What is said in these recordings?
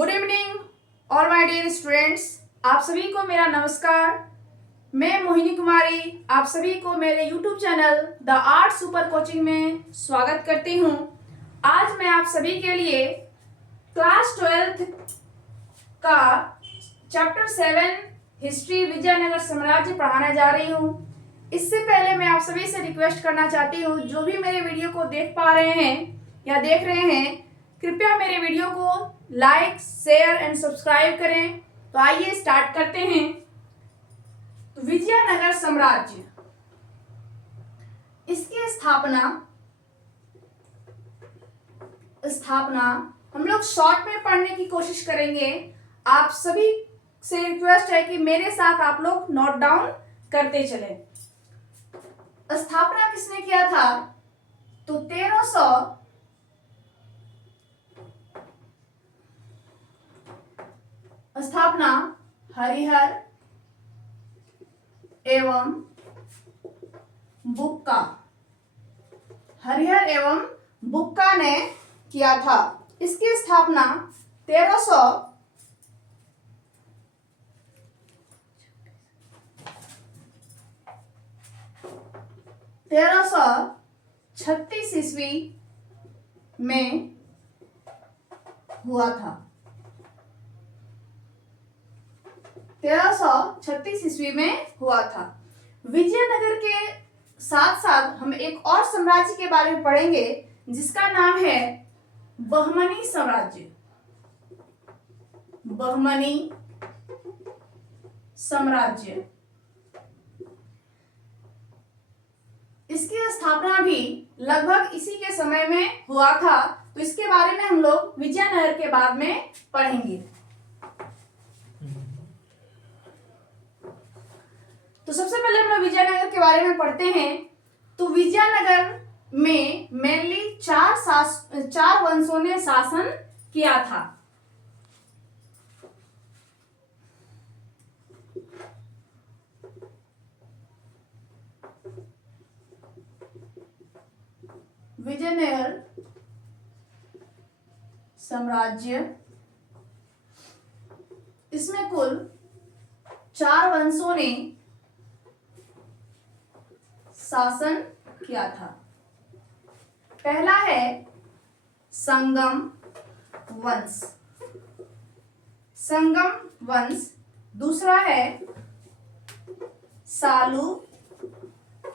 Good evening all my dear students. आप सभी को मेरा नमस्कार। मैं मोहिनी कुमारी आप सभी को मेरे YouTube channel the art super coaching में स्वागत करती हूँ। आज मैं आप सभी के लिए क्लास 12th का चैप्टर 7 हिस्ट्री विजयनगर साम्राज्य पढ़ाने जा रही हूँ। इससे पहले मैं आप सभी से रिक्वेस्ट करना चाहती हूँ, जो भी मेरे वीडियो को देख पा रहे हैं या देख रहे हैं, कृपया मेरे वीडियो को लाइक शेयर एंड सब्सक्राइब करें। तो आइए स्टार्ट करते हैं। तो विजयनगर साम्राज्य, इसकी स्थापना हम लोग शॉर्ट में पढ़ने की कोशिश करेंगे। आप सभी से रिक्वेस्ट है कि मेरे साथ आप लोग नोट डाउन करते चलें। स्थापना किसने किया था? तो 1300 स्थापना हरिहर एवं बुक्का ने किया था। इसकी स्थापना 1336 ईस्वी में हुआ था। 1336 ईस्वी में हुआ था। विजयनगर के साथ साथ हम एक और साम्राज्य के बारे में पढ़ेंगे जिसका नाम है बहमनी साम्राज्य। इसकी स्थापना भी लगभग इसी के समय में हुआ था। तो इसके बारे में हम लोग विजयनगर के बाद में पढ़ेंगे। तो सबसे पहले हम लोग विजयनगर के बारे में पढ़ते हैं। तो विजयनगर में मेनली चार वंशों ने शासन किया था। विजयनगर साम्राज्य, इसमें कुल 4 वंशों ने शासन किया था। पहला है संगम वंश, दूसरा है सालू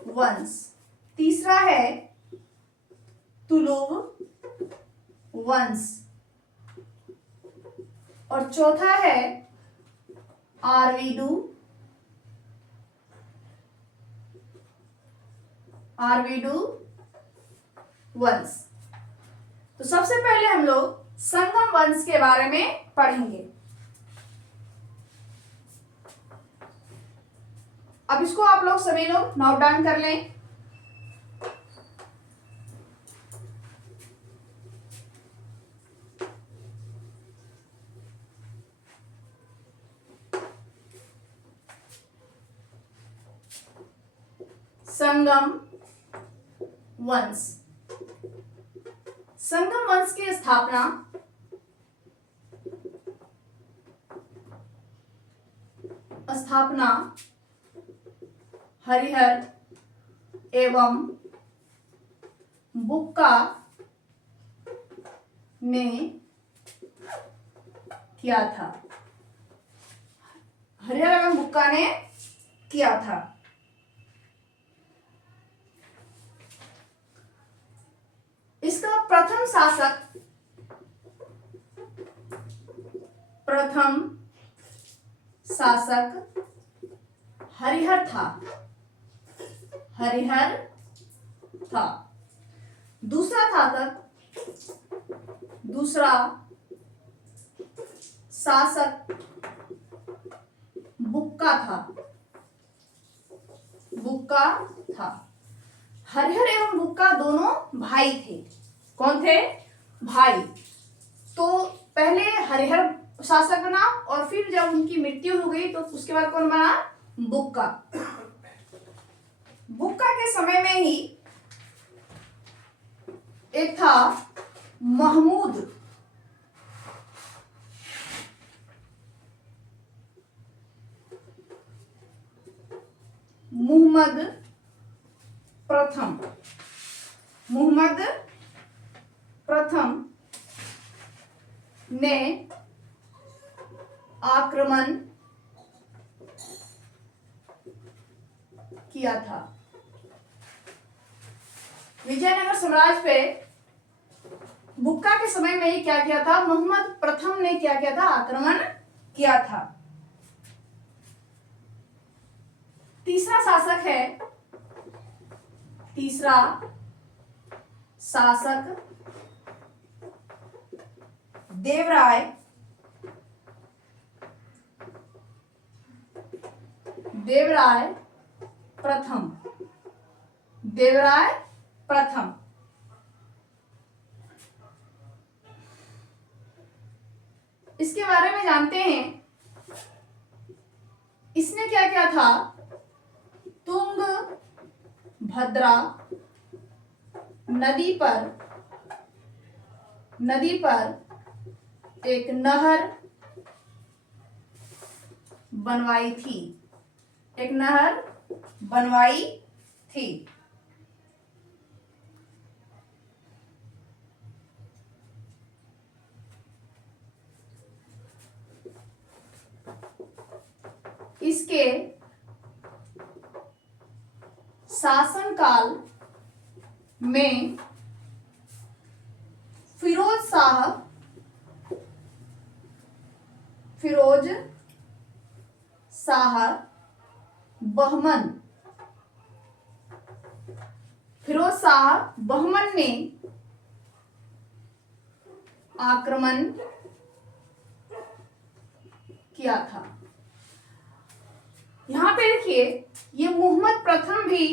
वंश, तीसरा है तुलुव वंश और चौथा है आरवीडू वंश। तो सबसे पहले हम लोग संगम वंश के बारे में पढ़ेंगे। अब इसको आप लोग सभी लोग नोट डाउन कर लें। संगम वंश की स्थापना हरिहर एवं बुक्का ने किया था। हरिहर एवं बुक्का ने किया था। इसका प्रथम शासक हरिहर था। दूसरा शासक बुक्का था। हरिहर एवं बुक्का दोनों भाई थे। कौन थे? भाई। तो पहले हरिहर शासक बना और फिर जब उनकी मृत्यु हो गई तो उसके बाद कौन बना? बुक्का के समय में ही एक था महमूद मुहम्मद प्रथम, मुहम्मद प्रथम ने आक्रमण किया था। विजयनगर साम्राज्य पे बुक्का के समय में क्या किया था? मुहम्मद प्रथम ने क्या किया था? आक्रमण किया था। तीसरा शासक है, तीसरा शासक देवराय देवराय प्रथम, देवराय प्रथम। इसके बारे में जानते हैं। इसने क्या किया था? तुंग भद्रा नदी पर एक नहर बनवाई थी, एक नहर बनवाई थी। इसके शासनकाल में फिरोज शाह बहमन ने आक्रमण किया था। यहां पे देखिए, ये मुहम्मद प्रथम भी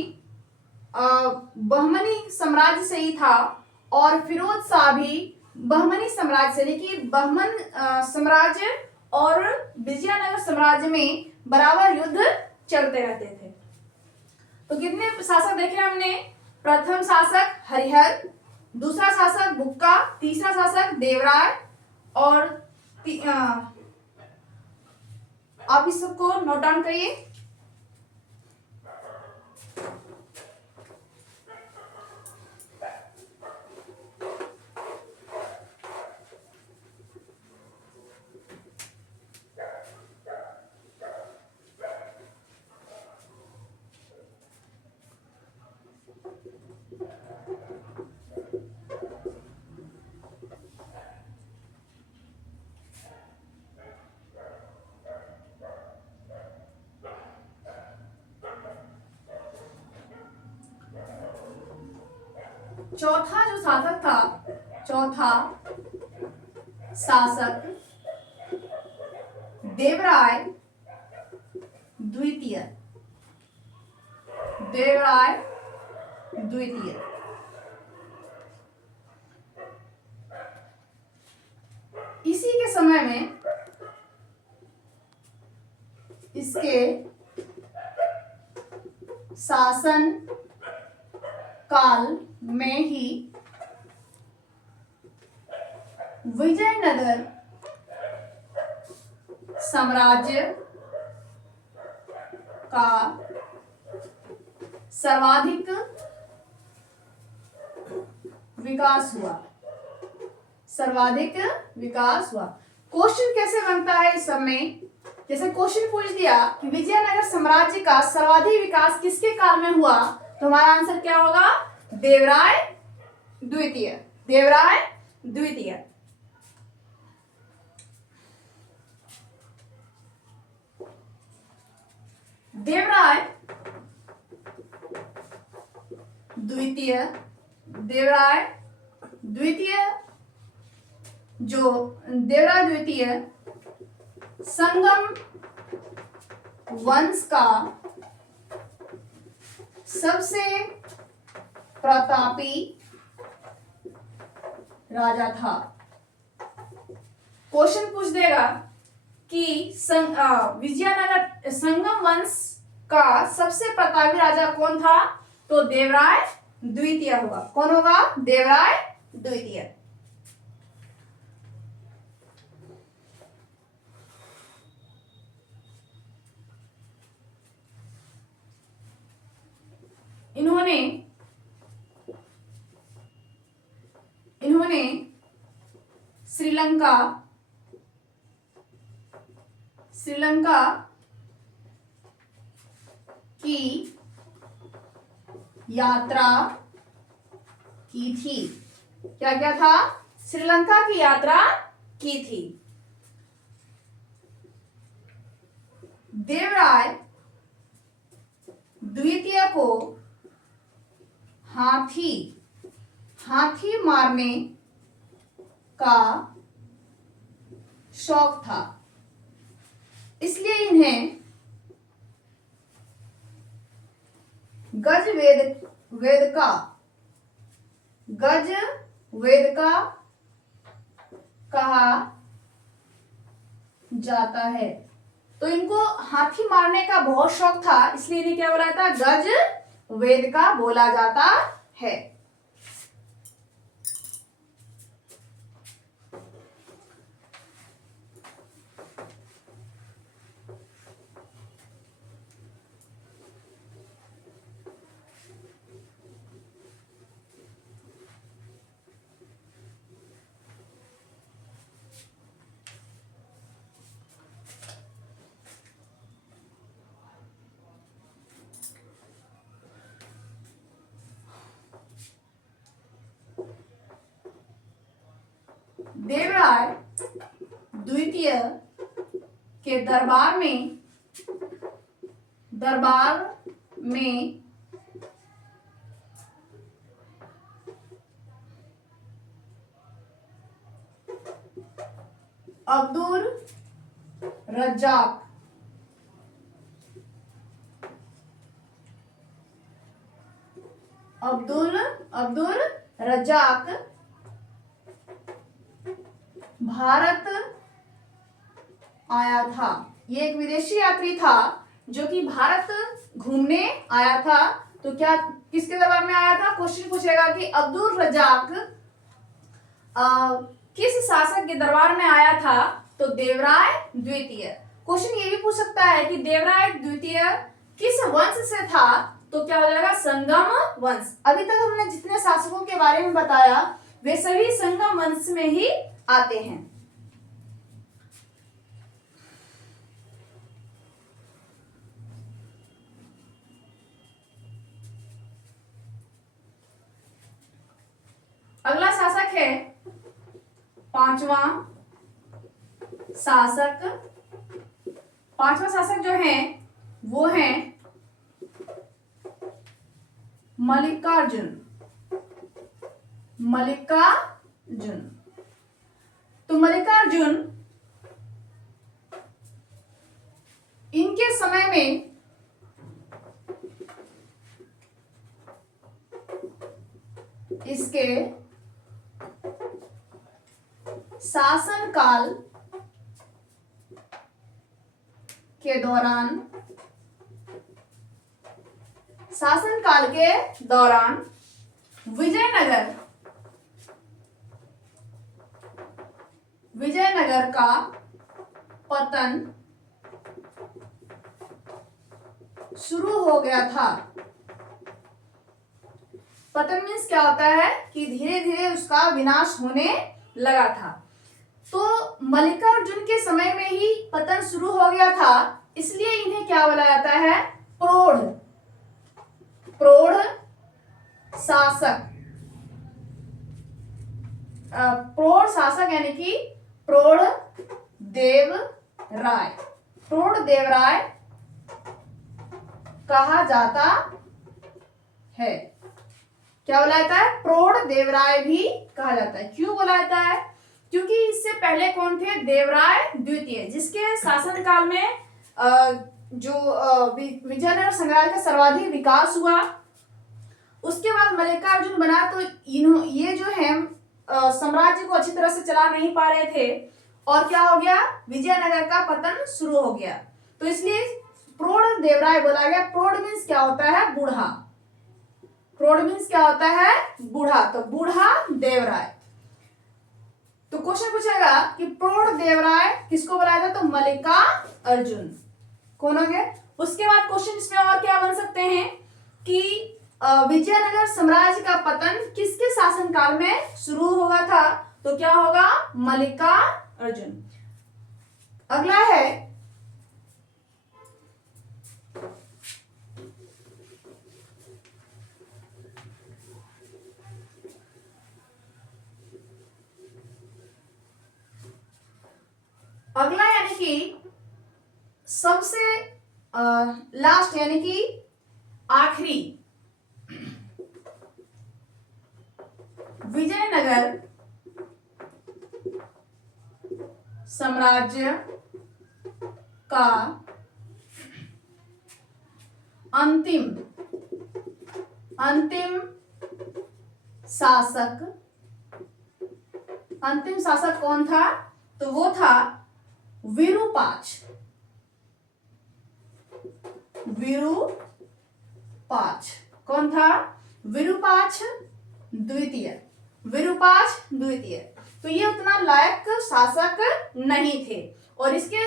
बहमनी साम्राज्य से ही था और फिरोज शाह भी बहमनी साम्राज्य से, लेकिन बहमन साम्राज्य और विजयनगर साम्राज्य में बराबर युद्ध चलते रहते थे। तो कितने शासक देखे हमने? प्रथम शासक हरिहर, दूसरा शासक बुक्का, तीसरा शासक देवराय और आप इस सबको नोट डाउन करिए। चौथा जो शासक था, चौथा शासक देवराय द्वितीय, देवराय द्वितीय। इसी के समय में, इसके शासन काल में ही विजयनगर साम्राज्य का सर्वाधिक विकास हुआ, सर्वाधिक विकास हुआ। क्वेश्चन कैसे बनता है इस सब में? जैसे क्वेश्चन पूछ दिया कि विजयनगर साम्राज्य का सर्वाधिक विकास किसके काल में हुआ, तो हमारा आंसर क्या होगा? देवराय द्वितीय, देवराय द्वितीय। देवराय द्वितीय, देवराय द्वितीय, जो देवराय द्वितीय संगम वंश का सबसे प्रतापी राजा था। क्वेश्चन पूछ देगा कि विजयनगर संगम वंश का सबसे प्रतापी राजा कौन था, तो देवराय द्वितीय होगा। कौन होगा? देवराय द्वितीय। इन्होंने श्रीलंका की यात्रा की थी। क्या क्या था? श्रीलंका की यात्रा की थी। देवराय द्वितीय को हाथी मारने का शौक था, इसलिए इन्हें गजवेदका कहा जाता है। तो इनको हाथी मारने का बहुत शौक था, इसलिए इन्हें क्या बोला जाता है? गजवेदका बोला जाता है। देवराय द्वितीय के दरबार में अब्दुल रज्जाक भारत आया था। ये एक विदेशी यात्री था जो कि भारत घूमने आया था। तो क्या किसके दरबार में आया था? क्वेश्चन पूछेगा कि अब्दुल रज्जाक किस शासक के दरबार में आया था? तो देवराय द्वितीय। क्वेश्चन ये भी पूछ सकता है कि देवराय द्वितीय किस वंश से था? तो क्या हो जाएगा? संगम वंश। अभी तक हमने जितने शासकों के बारे में बताया वे सभी संगम वंश में ही आते हैं। अगला शासक है पांचवा शासक जो है वो है मल्लिकार्जुन। तो मल्लिकार्जुन इनके समय में इसके शासनकाल के दौरान विजयनगर का पतन शुरू हो गया था। पतन मीन्स क्या होता है कि धीरे धीरे उसका विनाश होने लगा था। तो मल्लिकार्जुन के समय में ही पतन शुरू हो गया था, इसलिए इन्हें क्या बोला जाता है? प्रौढ़ शासक यानी कि प्रौढ़ देवराय कहा जाता है। क्या बोला जाता है? प्रौढ़ देवराय भी कहा जाता है। क्यों बोला जाता है? क्योंकि इससे पहले कौन थे? देवराय द्वितीय, जिसके शासनकाल में जो विजयनगर साम्राज्य का सर्वाधिक विकास हुआ। उसके बाद मल्लिकार्जुन बना तो ये जो है साम्राज्य को अच्छी तरह से चला नहीं पा रहे थे, और क्या हो गया? विजयनगर का पतन शुरू हो गया। तो इसलिए प्रौढ़ देवराय बोला गया। प्रौढ़ मीन्स क्या होता है? बूढ़ा। प्रौढ़ मीन्स क्या होता है? बूढ़ा। तो बूढ़ा देवराय। तो क्वेश्चन पूछेगा कि प्रौढ़ देवराय किसको बोला जाता है? तो मल्लिकार्जुन। कौन हो गया? उसके बाद क्वेश्चन इसमें और क्या बन सकते हैं कि विजयनगर साम्राज्य का पतन किसके शासनकाल में शुरू हुआ था? तो क्या होगा? मल्लिकार्जुन। अगला है यानी कि सबसे लास्ट यानी कि आखिरी विजयनगर साम्राज्य का अंतिम शासक कौन था? तो वो था विरूपाक्ष। कौन था? विरूपाक्ष द्वितीय। तो ये उतना लायक शासक नहीं थे और इसके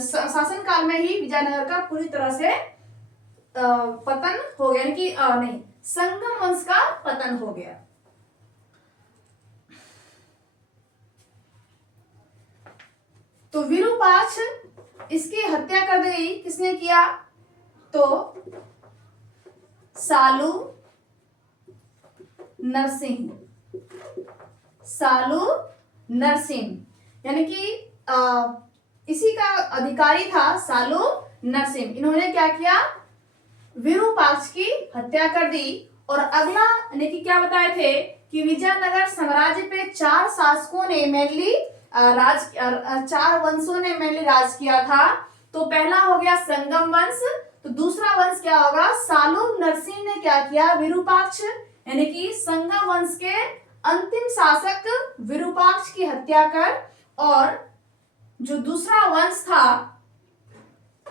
शासन काल में ही विजयनगर का पूरी तरह से पतन हो गया, यानी कि नहीं, संगम वंश का पतन हो गया। तो विरूपाक्ष, इसकी हत्या कर दी गई, किसने किया? तो सालू नरसिंह, यानी कि इसी का अधिकारी था सालू नरसिंह। इन्होंने क्या किया? विरूपाक्ष की हत्या कर दी। और अगला यानी कि क्या बताए थे कि विजयनगर साम्राज्य पे 4 शासकों ने मेनली 4 वंशों ने मेनली राज किया था। तो पहला हो गया संगम वंश, तो दूसरा वंश क्या होगा? सालू नरसिंह ने क्या किया? विरूपाक्ष यानी कि संगम वंश के अंतिम शासक विरूपाक्ष की हत्या कर, और जो दूसरा वंश था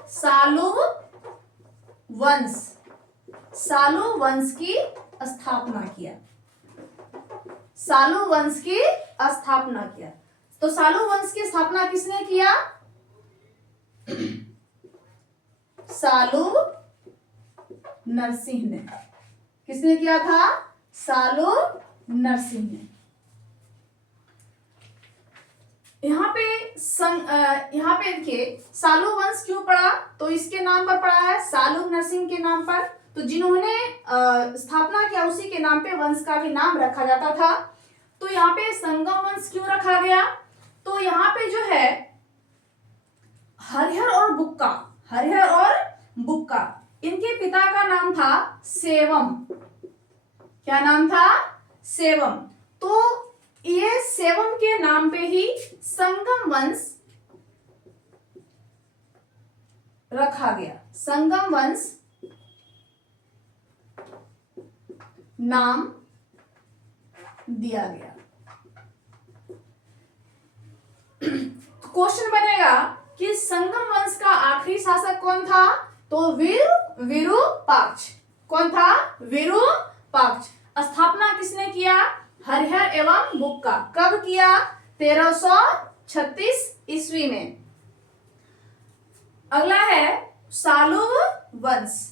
सालू वंश की स्थापना किया। तो सालू वंश की स्थापना किसने किया? सालू नरसिंह ने। किसने किया था? सालू नरसिंह ने। यहाँ पे देखिए सालू वंश क्यों पड़ा? तो इसके नाम पर पड़ा है, सालू नरसिंह के नाम पर। तो जिन्होंने स्थापना किया उसी के नाम पे वंश का भी नाम रखा जाता था। तो यहाँ पे संगम वंश क्यों रखा गया? तो यहाँ पे जो है हरिहर और बुक्का, इनके पिता का नाम था सेवम। क्या नाम था? सेवम। तो ये सेवम के नाम पे ही संगम वंश रखा गया। संगम वंश नाम दिया गया। क्वेश्चन बनेगा कि संगम वंश का आखिरी शासक कौन था? तो विरूपाक्ष। कौन था? विरूपाक्ष। स्थापना किसने किया? हरिहर एवं बुक्का। कब किया? 1336 ईस्वी में। अगला है सालू वंश।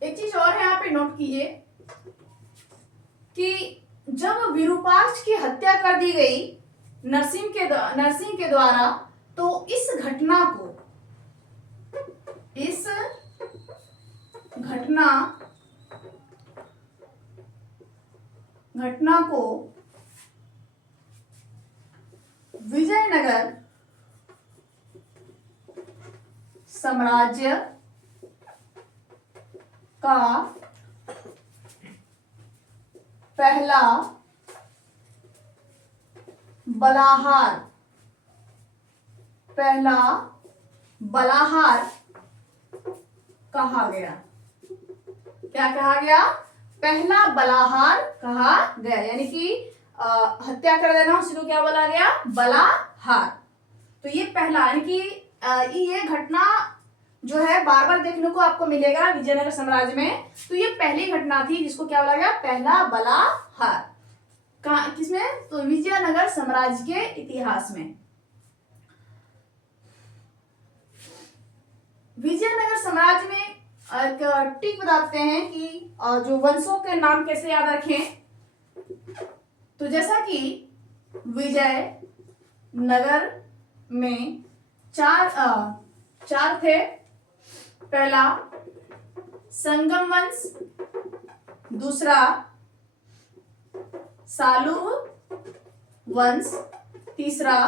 एक चीज और है, यहाँ पे नोट कीजिए कि जब विरूपाक्ष की हत्या कर दी गई नरसिंह के द्वारा, तो इस घटना को विजयनगर साम्राज्य का पहला बलाहार कहा गया। क्या कहा गया? पहला बलाहार कहा गया। यानी कि हत्या कर देना, उसी को क्या बोला गया? बलाहार। तो ये पहला, यानी कि ये घटना जो है बार बार देखने को आपको मिलेगा विजयनगर साम्राज्य में। तो ये पहली घटना थी जिसको क्या बोला गया? पहला बलाहार। कहाँ, किसमें? तो विजयनगर साम्राज्य के इतिहास में। विजयनगर साम्राज्य में एक ट्रिक बताते हैं कि जो वंशों के नाम कैसे याद रखें। तो जैसा कि विजय नगर में चार थे। पहला संगम वंश, दूसरा सालुव वंश, तीसरा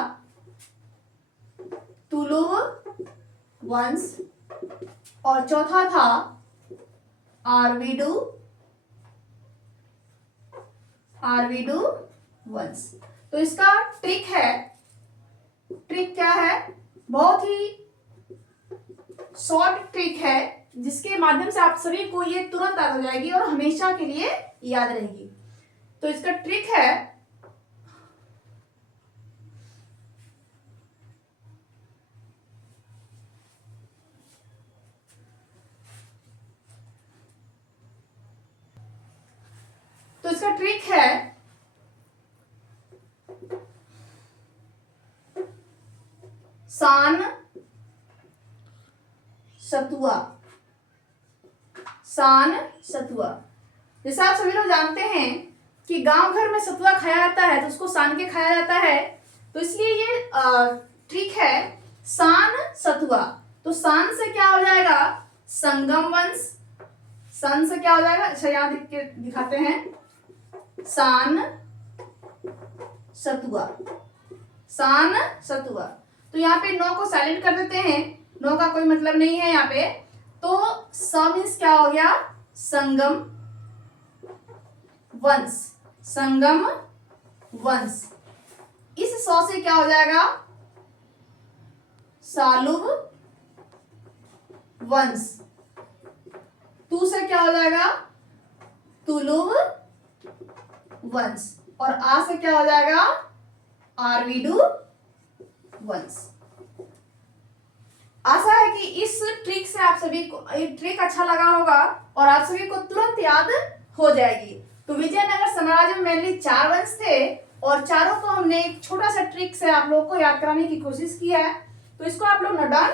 तुलुव वंश और चौथा था आरवीडू वंश। तो इसका ट्रिक क्या है? बहुत ही शॉर्ट ट्रिक है जिसके माध्यम से आप सभी को ये तुरंत याद हो जाएगी और हमेशा के लिए याद रहेगी। तो इसका ट्रिक है सान सतुआ। जैसे आप सभी लोग जानते हैं कि गांव घर में सतुआ खाया जाता है तो उसको सान के खाया जाता है, तो इसलिए ये ट्रिक है सान सतुआ। तो सान से क्या हो जाएगा? संगम वंश। सान से क्या हो जाएगा? अच्छा यहाँ दिखाते हैं, सान सतुआ। तो यहाँ पे नौ को साइलेंट कर देते हैं, नौ का कोई मतलब नहीं है यहाँ पे। तो स मीन्स क्या हो गया? संगम वंश। इस सौ से क्या हो जाएगा? सालुव वंश। तू से क्या हो जाएगा? तुलुव वंश। और आ से क्या हो जाएगा? आरवीडू वंश। आशा है कि इस ट्रिक से आप सभी को ये ट्रिक अच्छा लगा होगा और आप सभी को तुरंत याद हो जाएगी। तो विजयनगर साम्राज्य में मेनली 4 वंश थे और चारों को हमने एक छोटा सा ट्रिक से आप लोगों को याद कराने की कोशिश की है। तो इसको आप लोग नोट डाउन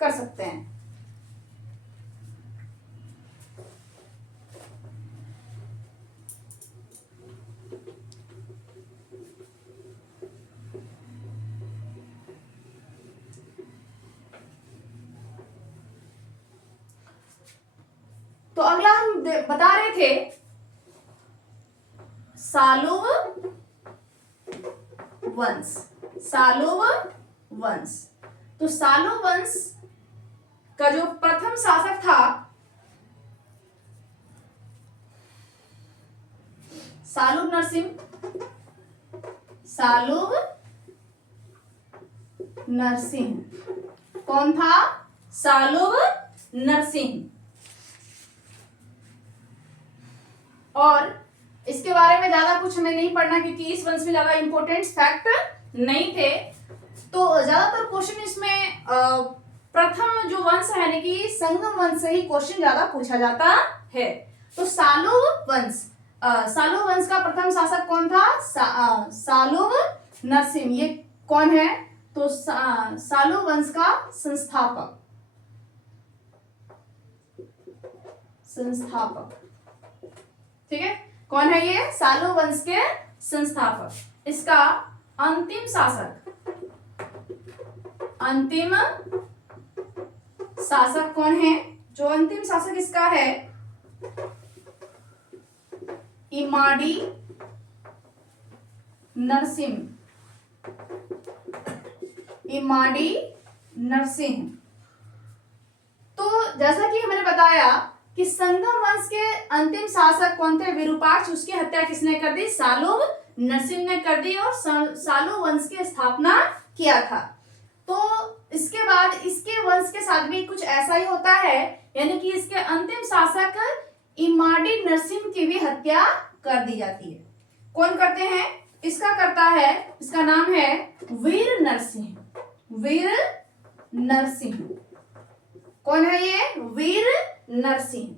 कर सकते हैं। तो अगला हम बता रहे थे सालुव वंश। तो सालुव वंश का जो प्रथम शासक था सालुव नरसिंह। कौन था? सालुव नरसिंह। और इसके बारे में ज्यादा कुछ हमें नहीं पढ़ना क्योंकि इस वंश में ज्यादा इंपॉर्टेंट फैक्ट नहीं थे। तो ज्यादातर क्वेश्चन इसमें प्रथम जो वंश है यानी कि संगम वंश से ही क्वेश्चन ज्यादा पूछा जाता है। तो सालुव वंश का प्रथम शासक कौन था? सालुव नरसिंह। ये कौन है? तो सालुव वंश का संस्थापक। ठीक है, कौन है ये? सालुव वंश के संस्थापक। इसका अंतिम शासक कौन है? जो अंतिम शासक इसका है इमाडी नरसिंह। तो जैसा कि मैंने बताया कि संगम वंश के अंतिम शासक कौन थे? विरूपाक्ष। उसकी हत्या किसने कर दी? सालुव नरसिंह ने कर दी और सालुव वंश की स्थापना किया था। तो इसके बाद इसके वंश के साथ भी कुछ ऐसा ही होता है, यानी कि इसके अंतिम शासक इमाडी नरसिंह की भी हत्या कर दी जाती है। कौन करते हैं? इसका करता है, इसका नाम है वीर नरसिंह। वीर नरसिंह कौन है ये? वीर नरसिंह।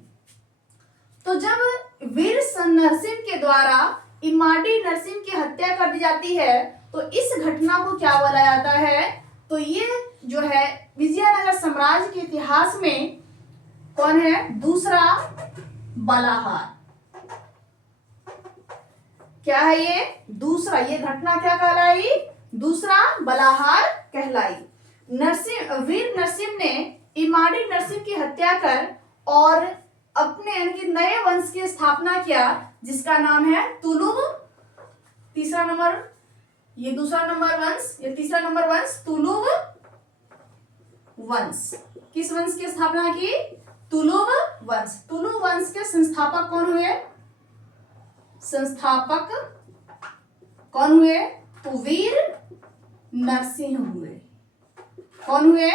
तो जब वीर नरसिंह के द्वारा इमाड़ी नरसिंह की हत्या कर दी जाती है तो इस घटना को क्या बोला जाता है? तो ये जो है विजयनगर साम्राज्य के इतिहास में कौन है? दूसरा बलाहार। क्या है ये? दूसरा, ये घटना क्या कहलाई? दूसरा बलाहार कहलाई। वीर नरसिंह ने इमाड़ी नरसिंह की हत्या कर और अपने यानी कि नए वंश की स्थापना किया जिसका नाम है तुलुव। तीसरा नंबर, ये दूसरा नंबर वंश, ये तीसरा नंबर वंश तुलुव वंश। किस वंश की स्थापना की? तुलुव वंश। तुलुव वंश के संस्थापक कौन हुए? संस्थापक कौन हुए? तो वीर नरसिंह हुए। कौन हुए?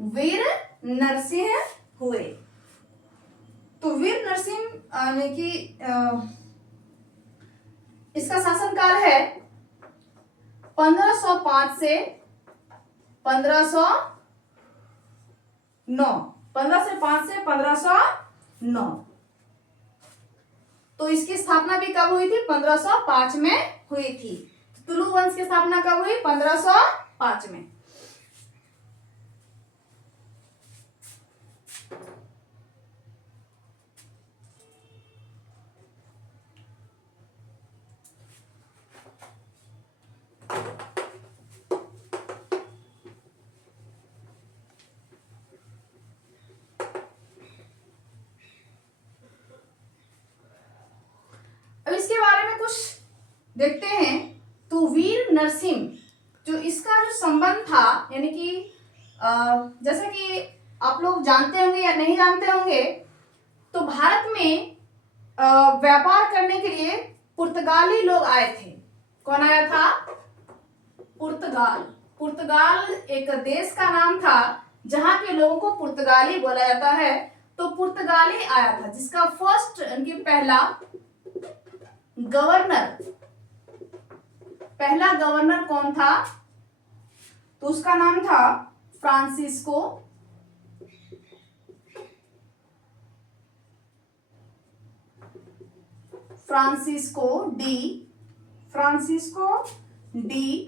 वीर नरसिंह हुए। तो वीर नरसिंह ने की इसका शासनकाल है 1505 से 1509। 1505 से 1509। तो इसकी स्थापना भी कब हुई थी? 1505 में हुई थी। तुलु वंश की स्थापना कब हुई? 1505 में। अब इसके बारे में कुछ देखते हैं। तो वीर नरसिंह जो इसका जो संबंध था यानी कि जैसे कि आप लोग जानते होंगे या नहीं जानते होंगे, तो भारत में व्यापार करने के लिए पुर्तगाली लोग आए थे। कौन आया था? पुर्तगाल। पुर्तगाल एक देश का नाम था जहां के लोगों को पुर्तगाली बोला जाता है। तो पुर्तगाली आया था जिसका फर्स्ट यानी कि पहला गवर्नर कौन था? तो उसका नाम था फ्रांसिस्को डी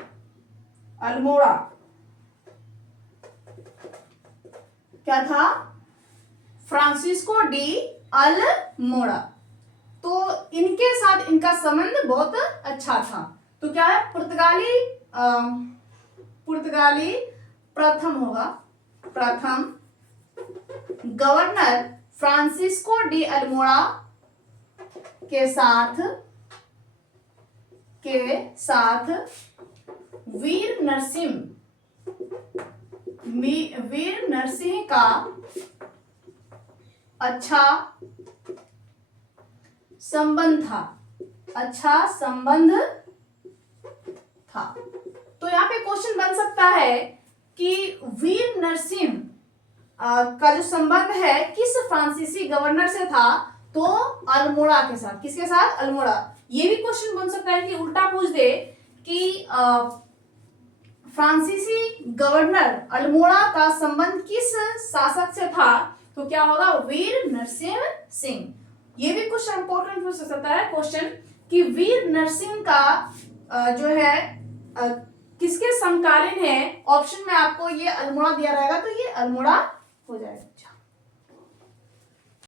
अल्मोड़ा। क्या था? Francisco de Almora. तो इनके साथ इनका संबंध बहुत अच्छा था। तो क्या है? पुर्तगाली प्रथम होगा, प्रथम गवर्नर फ्रांसिस्को डी अल्मोड़ा के साथ वीर नरसिंह का अच्छा संबंध था। तो यहाँ पे क्वेश्चन बन सकता है कि वीर नरसिंह का जो संबंध है किस फ्रांसीसी गवर्नर से था? तो अल्मोड़ा के साथ। किसके साथ? अल्मोड़ा। ये भी क्वेश्चन बन सकता है कि उल्टा पूछ दे कि फ्रांसीसी गवर्नर अल्मोड़ा का संबंध किस शासक से था? तो क्या होगा? वीर नरसिंह सिंह। ये भी कुछ इंपॉर्टेंट हो सकता है क्वेश्चन कि वीर नरसिंह का जो है किसके समकालीन है। ऑप्शन में आपको ये अल्मोड़ा दिया रहेगा तो ये अल्मोड़ा हो जाएगा।